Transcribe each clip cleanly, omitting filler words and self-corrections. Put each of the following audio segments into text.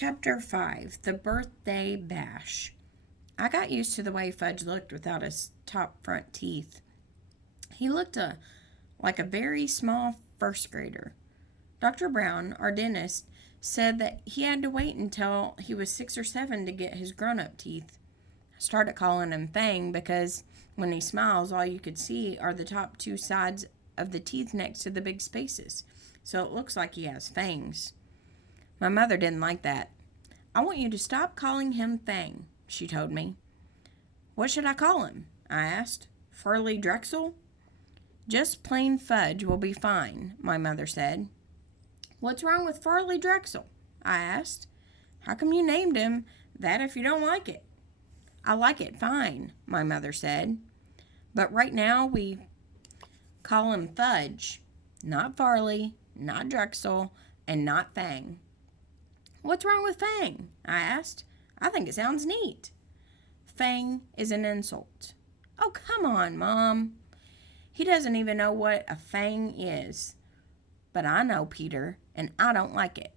Chapter 5 The Birthday Bash. I got used to the way Fudge looked without his top front teeth. He looked like a very small first grader. Dr. Brown, our dentist, said that he had to wait until he was 6 or 7 to get his grown-up teeth. I started calling him Fang because when he smiles, all you could see are the top two sides of the teeth next to the big spaces, so it looks like he has fangs. My mother didn't like that. "I want you to stop calling him Fang," she told me. "What should I call him?" I asked. "Furley Drexel?" "Just plain Fudge will be fine," my mother said. "What's wrong with Furley Drexel?" I asked. "How come you named him that if you don't like it?" "I like it fine," my mother said. "But right now we call him Fudge. Not Farley, not Drexel, and not Fang." "What's wrong with Fang?" I asked. "I think it sounds neat." "Fang is an insult." "Oh, come on, Mom." "He doesn't even know what a fang is." "But I know, Peter, and I don't like it."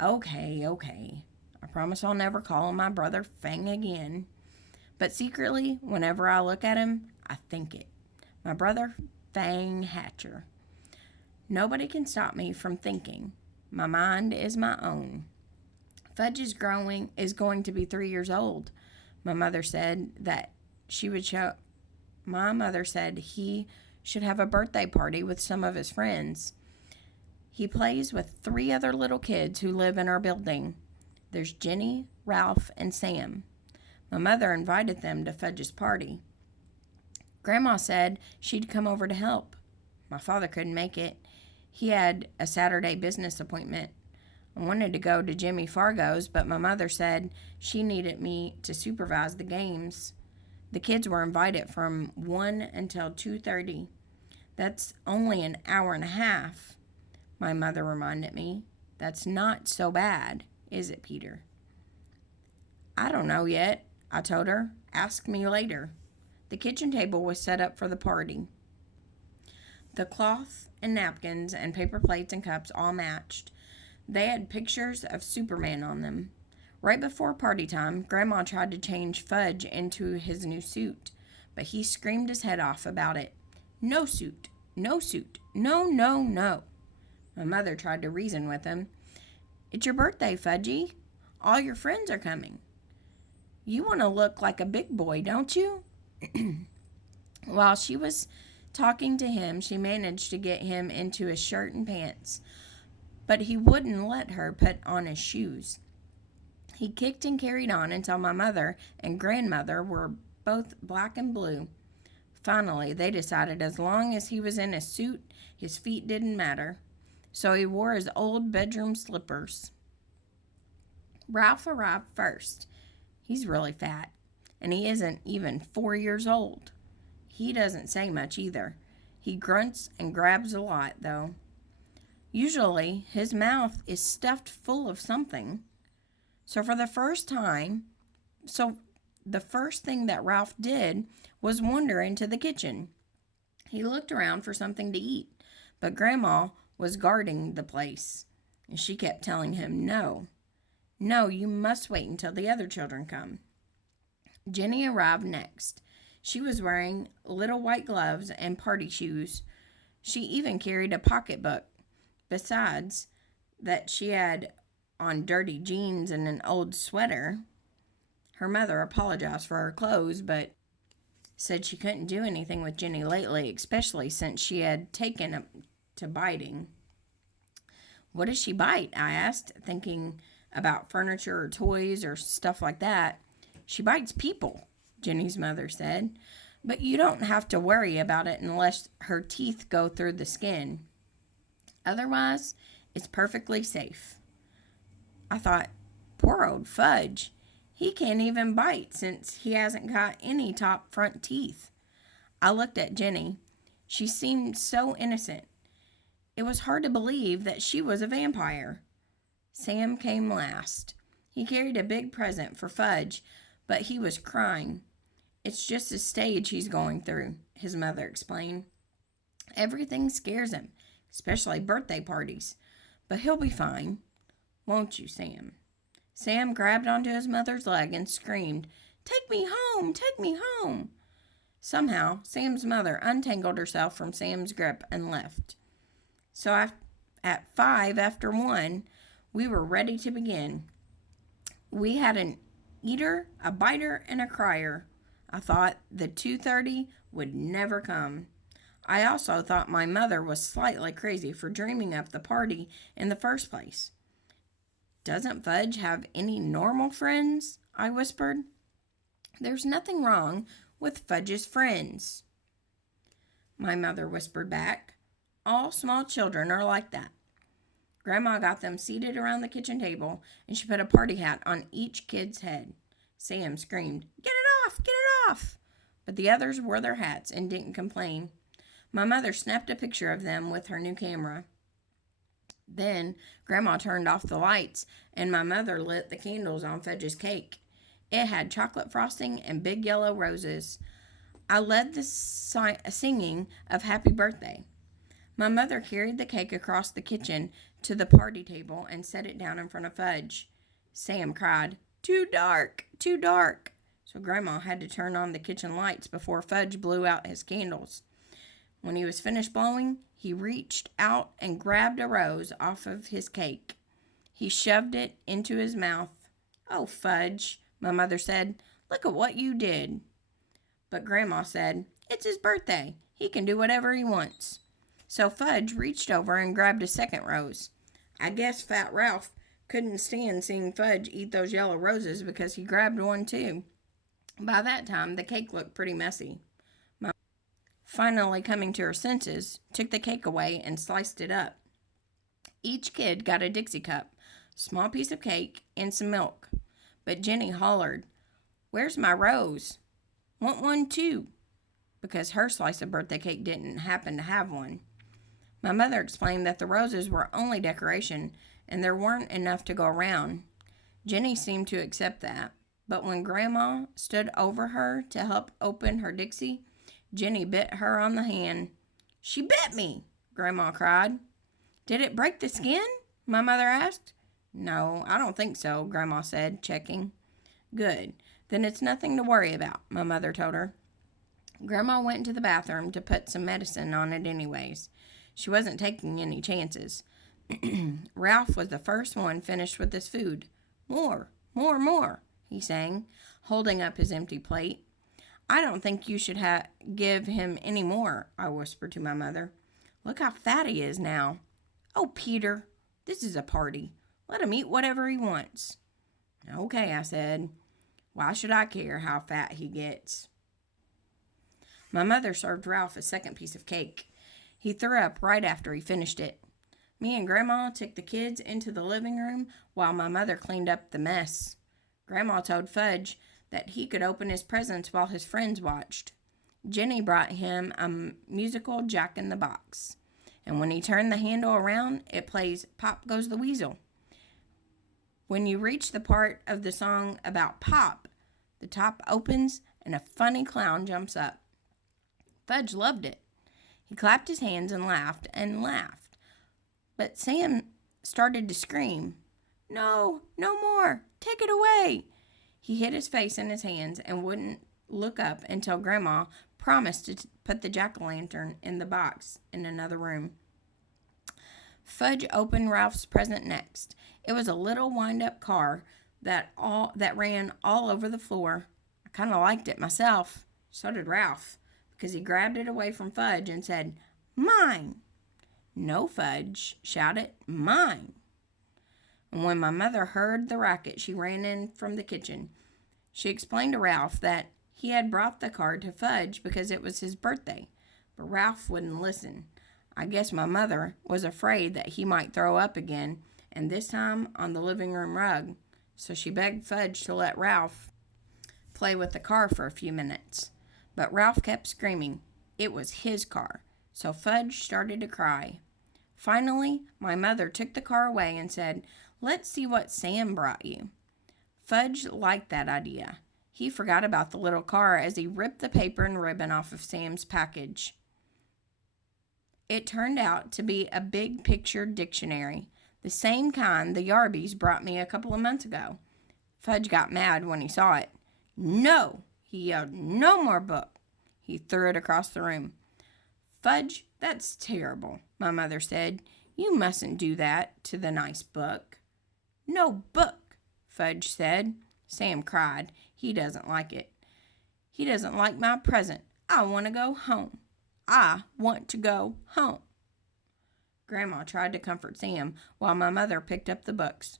Okay. I promise I'll never call my brother Fang again. But secretly, whenever I look at him, I think it. My brother Fang Hatcher. Nobody can stop me from thinking. My mind is my own. Fudge is going to be 3 years old. My mother said he should have a birthday party with some of his friends. He plays with 3 other little kids who live in our building. There's Jenny, Ralph, and Sam. My mother invited them to Fudge's party. Grandma said she'd come over to help. My father couldn't make it. He had a Saturday business appointment. I wanted to go to Jimmy Fargo's, but my mother said she needed me to supervise the games. The kids were invited from 1 until 2:30. "That's only an hour and a half," my mother reminded me. "That's not so bad, is it, Peter?" "I don't know yet," I told her. "Ask me later." The kitchen table was set up for the party. The cloth and napkins and paper plates and cups all matched. They had pictures of Superman on them. Right before party time, Grandma tried to change Fudge into his new suit, but he screamed his head off about it. "No suit, no suit, no. My mother tried to reason with him. "It's your birthday, Fudgy. All your friends are coming. You want to look like a big boy, don't you?" While she was talking to him, she managed to get him into his shirt and pants, but he wouldn't let her put on his shoes. He kicked and carried on until my mother and grandmother were both black and blue. Finally, they decided as long as he was in his suit, his feet didn't matter. So he wore his old bedroom slippers. Ralph arrived first. He's really fat, and he isn't even 4 years old. He doesn't say much either. He grunts and grabs a lot, though. Usually, his mouth is stuffed full of something. So the first thing that Ralph did was wander into the kitchen. He looked around for something to eat, but Grandma was guarding the place, and she kept telling him, "No, you must wait until the other children come." Jenny arrived next. She was wearing little white gloves and party shoes. She even carried a pocketbook. Besides that, she had on dirty jeans and an old sweater. Her mother apologized for her clothes, but said she couldn't do anything with Jenny lately, especially since she had taken to biting. "What does she bite?" I asked, thinking about furniture or toys or stuff like that. "She bites people," Jenny's mother said, "but you don't have to worry about it unless her teeth go through the skin. Otherwise, it's perfectly safe." I thought, poor old Fudge. He can't even bite since he hasn't got any top front teeth. I looked at Jenny. She seemed so innocent. It was hard to believe that she was a vampire. Sam came last. He carried a big present for Fudge, but he was crying. "It's just a stage he's going through," his mother explained. "Everything scares him, especially birthday parties. But he'll be fine. Won't you, Sam?" Sam grabbed onto his mother's leg and screamed, "Take me home! Take me home!" Somehow, Sam's mother untangled herself from Sam's grip and left. So at 1:05, we were ready to begin. We had an eater, a biter, and a crier. I thought the 2:30 would never come. I also thought my mother was slightly crazy for dreaming up the party in the first place. "Doesn't Fudge have any normal friends?" I whispered. "There's nothing wrong with Fudge's friends," my mother whispered back. "All small children are like that." Grandma got them seated around the kitchen table, and she put a party hat on each kid's head. Sam screamed, "Get it off! Get it off!" But the others wore their hats and didn't complain. My mother snapped a picture of them with her new camera. Then Grandma turned off the lights, and my mother lit the candles on Fudge's cake. It had chocolate frosting and big yellow roses. I led the singing of Happy Birthday. My mother carried the cake across the kitchen to the party table and set it down in front of Fudge. Sam cried, "Too dark, too dark." So Grandma had to turn on the kitchen lights before Fudge blew out his candles. When he was finished blowing, he reached out and grabbed a rose off of his cake. He shoved it into his mouth. "Oh, Fudge," my mother said, "look at what you did." But Grandma said, "It's his birthday. He can do whatever he wants." So Fudge reached over and grabbed a second rose. I guess Fat Ralph couldn't stand seeing Fudge eat those yellow roses because he grabbed one too. By that time, the cake looked pretty messy. Finally coming to her senses, took the cake away and sliced it up. Each kid got a Dixie cup, small piece of cake, and some milk. But Jenny hollered, "Where's my rose? Want one too?" Because her slice of birthday cake didn't happen to have one. My mother explained that the roses were only decoration and there weren't enough to go around. Jenny seemed to accept that, but when Grandma stood over her to help open her Dixie, Jenny bit her on the hand. "She bit me!" Grandma cried. "Did it break the skin?" my mother asked. "No, I don't think so," Grandma said, checking. "Good. Then it's nothing to worry about," my mother told her. Grandma went into the bathroom to put some medicine on it anyways. She wasn't taking any chances. Ralph was the first one finished with his food. "More, more, more," he sang, holding up his empty plate. "I don't think you should give him any more," I whispered to my mother. "Look how fat he is now." "Oh, Peter, this is a party. Let him eat whatever he wants." "Okay," I said. "Why should I care how fat he gets?" My mother served Ralph a second piece of cake. He threw up right after he finished it. Me and Grandma took the kids into the living room while my mother cleaned up the mess. Grandma told Fudge that he could open his presents while his friends watched. Jenny brought him a musical Jack-in-the-Box, and when he turned the handle around, it plays "Pop Goes the Weasel." When you reach the part of the song about Pop, the top opens and a funny clown jumps up. Fudge loved it. He clapped his hands and laughed and laughed. But Sam started to scream, "No, no more. Take it away." He hid his face in his hands and wouldn't look up until Grandma promised to put the jack-o'-lantern in the box in another room. Fudge opened Ralph's present next. It was a little wind-up car that ran all over the floor. I kind of liked it myself. So did Ralph, because he grabbed it away from Fudge and said, "Mine." "No, Fudge," shouted, "mine." And when my mother heard the racket, she ran in from the kitchen. She explained to Ralph that he had brought the car to Fudge because it was his birthday, but Ralph wouldn't listen. I guess my mother was afraid that he might throw up again, and this time on the living room rug, so she begged Fudge to let Ralph play with the car for a few minutes. But Ralph kept screaming. It was his car, so Fudge started to cry. Finally, my mother took the car away and said, "Let's see what Sam brought you." Fudge liked that idea. He forgot about the little car as he ripped the paper and ribbon off of Sam's package. It turned out to be a big picture dictionary. The same kind the Yarbys brought me a couple of months ago. Fudge got mad when he saw it. No, he yelled, no more book. He threw it across the room. Fudge, that's terrible, my mother said. You mustn't do that to the nice book. No book, Fudge said. Sam cried. He doesn't like it. He doesn't like my present. I want to go home. I want to go home. Grandma tried to comfort Sam while my mother picked up the books.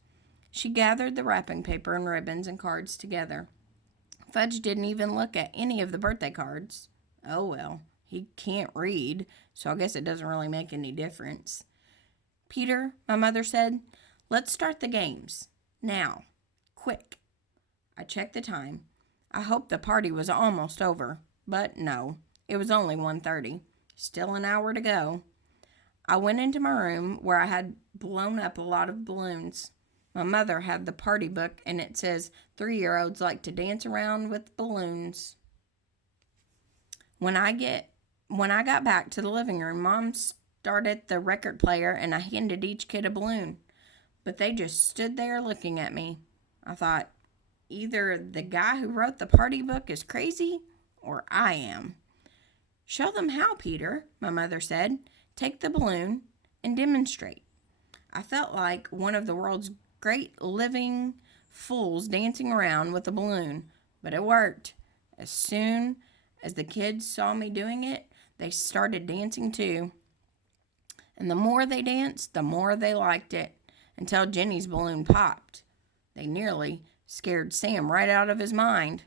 She gathered the wrapping paper and ribbons and cards together. Fudge didn't even look at any of the birthday cards. Oh well, he can't read, so I guess it doesn't really make any difference. Peter, my mother said, let's start the games. Now. Quick. I checked the time. I hoped the party was almost over, but no, it was only 1:30. Still an hour to go. I went into my room where I had blown up a lot of balloons. My mother had the party book, and it says 3-year-olds like to dance around with balloons. When I got back to the living room, Mom started the record player, and I handed each kid a balloon. But they just stood there looking at me. I thought, either the guy who wrote the party book is crazy, or I am. Show them how, Peter, my mother said. Take the balloon and demonstrate. I felt like one of the world's great living fools dancing around with a balloon, but it worked. As soon as the kids saw me doing it, they started dancing too. And the more they danced, the more they liked it, until Jenny's balloon popped. They nearly scared Sam right out of his mind.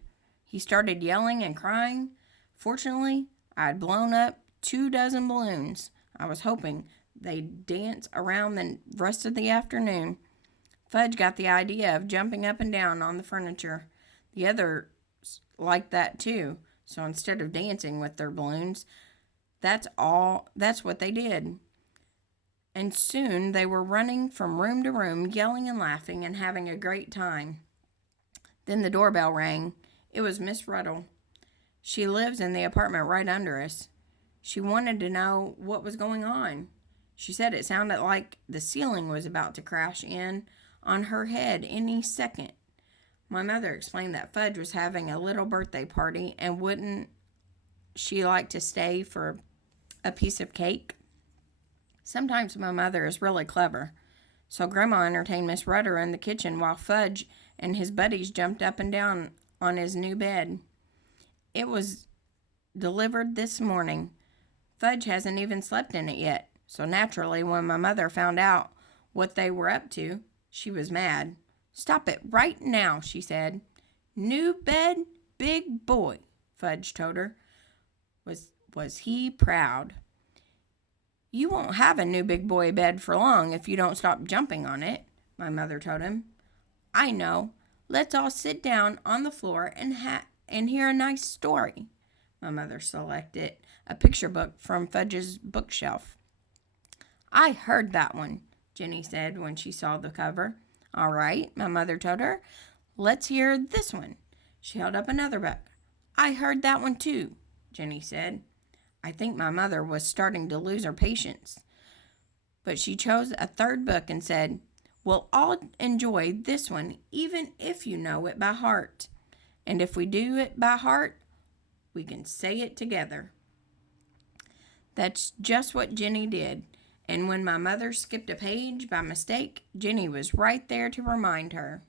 He started yelling and crying. Fortunately, I had blown up 24 balloons. I was hoping they'd dance around the rest of the afternoon. Fudge got the idea of jumping up and down on the furniture. The others liked that too, so instead of dancing with their balloons, that's what they did. And soon they were running from room to room, yelling and laughing and having a great time. Then the doorbell rang. It was Miss Ruddle. She lives in the apartment right under us. She wanted to know what was going on. She said it sounded like the ceiling was about to crash in on her head any second. My mother explained that Fudge was having a little birthday party, and wouldn't she like to stay for a piece of cake? Sometimes my mother is really clever. So Grandma entertained Miss Rutter in the kitchen while Fudge and his buddies jumped up and down on his new bed. It was delivered this morning. Fudge hasn't even slept in it yet, so naturally when my mother found out what they were up to, she was mad. Stop it right now, she said. New bed, big boy, Fudge told her. Was he proud? You won't have a new big boy bed for long if you don't stop jumping on it, my mother told him. I know. Let's all sit down on the floor and hear a nice story. My mother selected a picture book from Fudge's bookshelf. I heard that one, Jenny said when she saw the cover. All right, my mother told her. Let's hear this one. She held up another book. I heard that one too, Jenny said. I think my mother was starting to lose her patience. But she chose a third book and said, we'll all enjoy this one, even if you know it by heart. And if we do it by heart, we can say it together. That's just what Jenny did. And when my mother skipped a page by mistake, Jenny was right there to remind her.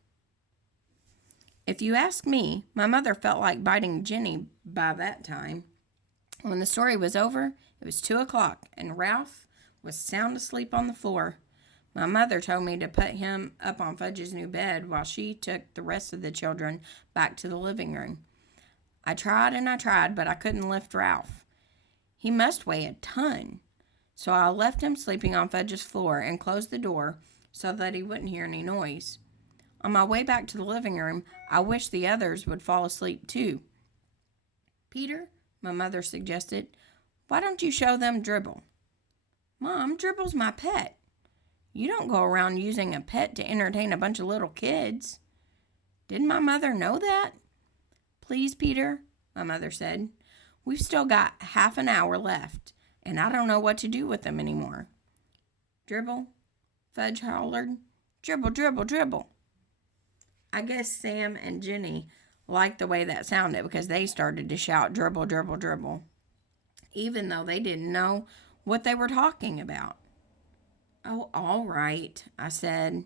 If you ask me, my mother felt like biting Jenny by that time. When the story was over, it was 2:00, and Ralph was sound asleep on the floor. My mother told me to put him up on Fudge's new bed while she took the rest of the children back to the living room. I tried and I tried, but I couldn't lift Ralph. He must weigh a ton. So I left him sleeping on Fudge's floor and closed the door so that he wouldn't hear any noise. On my way back to the living room, I wished the others would fall asleep too. Peter, my mother suggested, why don't you show them Dribble? Mom, Dribble's my pet. You don't go around using a pet to entertain a bunch of little kids. Didn't my mother know that? Please, Peter, my mother said. We've still got half an hour left, and I don't know what to do with them anymore. Dribble, Fudge hollered. Dribble, dribble, dribble. I guess Sam and Jenny liked the way that sounded because they started to shout dribble, dribble, dribble, even though they didn't know what they were talking about. Oh, all right, I said.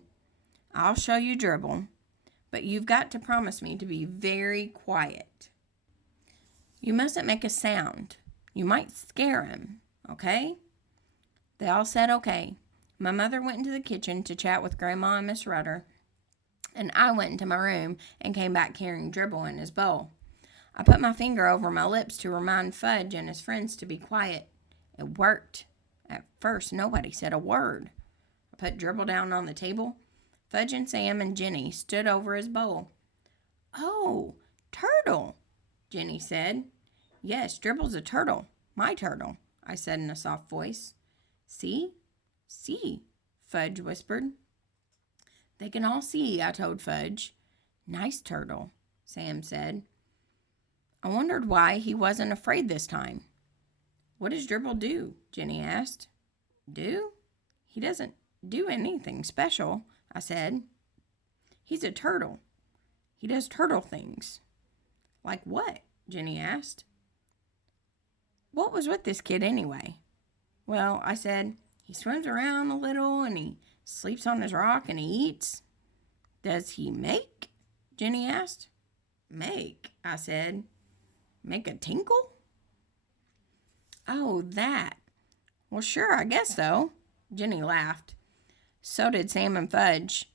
I'll show you dribble, but you've got to promise me to be very quiet. You mustn't make a sound. You might scare him, okay? They all said okay. My mother went into the kitchen to chat with Grandma and Miss Rudder, and I went into my room and came back carrying Dribble in his bowl. I put my finger over my lips to remind Fudge and his friends to be quiet. It worked. At first, nobody said a word. I put Dribble down on the table. Fudge and Sam and Jenny stood over his bowl. Oh, turtle, Jenny said. Yes, Dribble's a turtle. My turtle, I said in a soft voice. See? See, Fudge whispered. They can all see, I told Fudge. Nice turtle, Sam said. I wondered why he wasn't afraid this time. What does Dribble do? Jenny asked. Do? He doesn't do anything special, I said. He's a turtle. He does turtle things. Like what? Jenny asked. What was with this kid anyway? Well, I said, he swims around a little and he sleeps on his rock and he eats. Does he make? Jenny asked. Make, I said. Make a tinkle? Oh, that. Well, sure, I guess so. Jenny laughed. So did Sam and Fudge.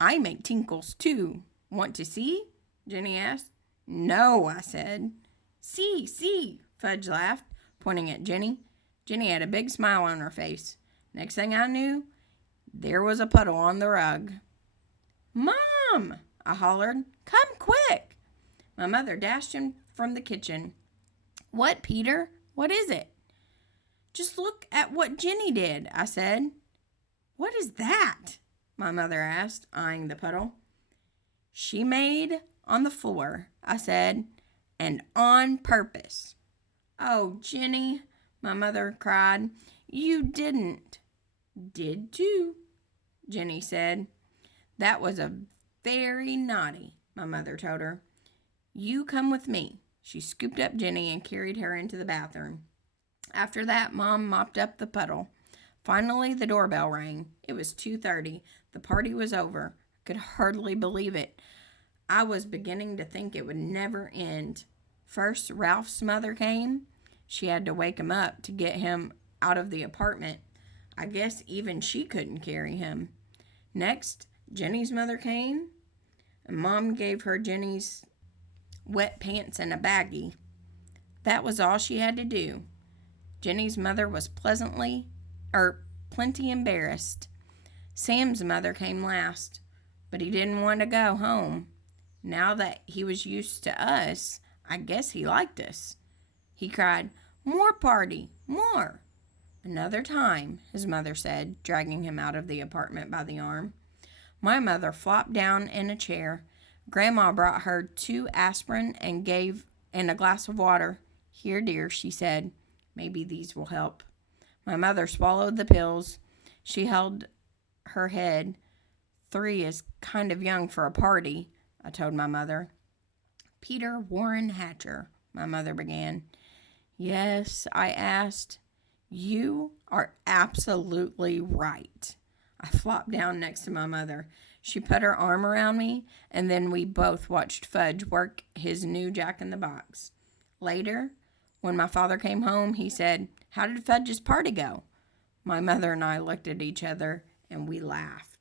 I make tinkles too. Want to see? Jenny asked. No, I said. See, Fudge laughed, pointing at Jenny. Jenny had a big smile on her face. Next thing I knew, there was a puddle on the rug. Mom, I hollered. Come quick. My mother dashed in from the kitchen. What, Peter? What is it? Just look at what Jenny did, I said. What is that? My mother asked, eyeing the puddle. She made on the floor, I said, and on purpose. Oh, Jenny, my mother cried. You didn't. Did too, Jenny said. That was a very naughty, my mother told her. You come with me. She scooped up Jenny and carried her into the bathroom. After that, Mom mopped up the puddle. Finally, the doorbell rang. It was 2:30. The party was over. I could hardly believe it. I was beginning to think it would never end. First, Ralph's mother came. She had to wake him up to get him out of the apartment. I guess even she couldn't carry him. Next, Jenny's mother came, and Mom gave her Jenny's wet pants and a baggie. That was all she had to do. Jenny's mother was plenty embarrassed. Sam's mother came last, but he didn't want to go home. Now that he was used to us, I guess he liked us. He cried, More party, more. Another time, his mother said, dragging him out of the apartment by the arm. My mother flopped down in a chair. Grandma brought her 2 aspirin and a glass of water. Here, dear, she said. Maybe these will help. My mother swallowed the pills. She held her head. 3 is kind of young for a party, I told my mother. Peter Warren Hatcher, my mother began. Yes, I asked. You are absolutely right. I flopped down next to my mother. She put her arm around me, and then we both watched Fudge work his new Jack-in-the-Box. Later, when my father came home, he said, How did Fudge's party go? My mother and I looked at each other, and we laughed.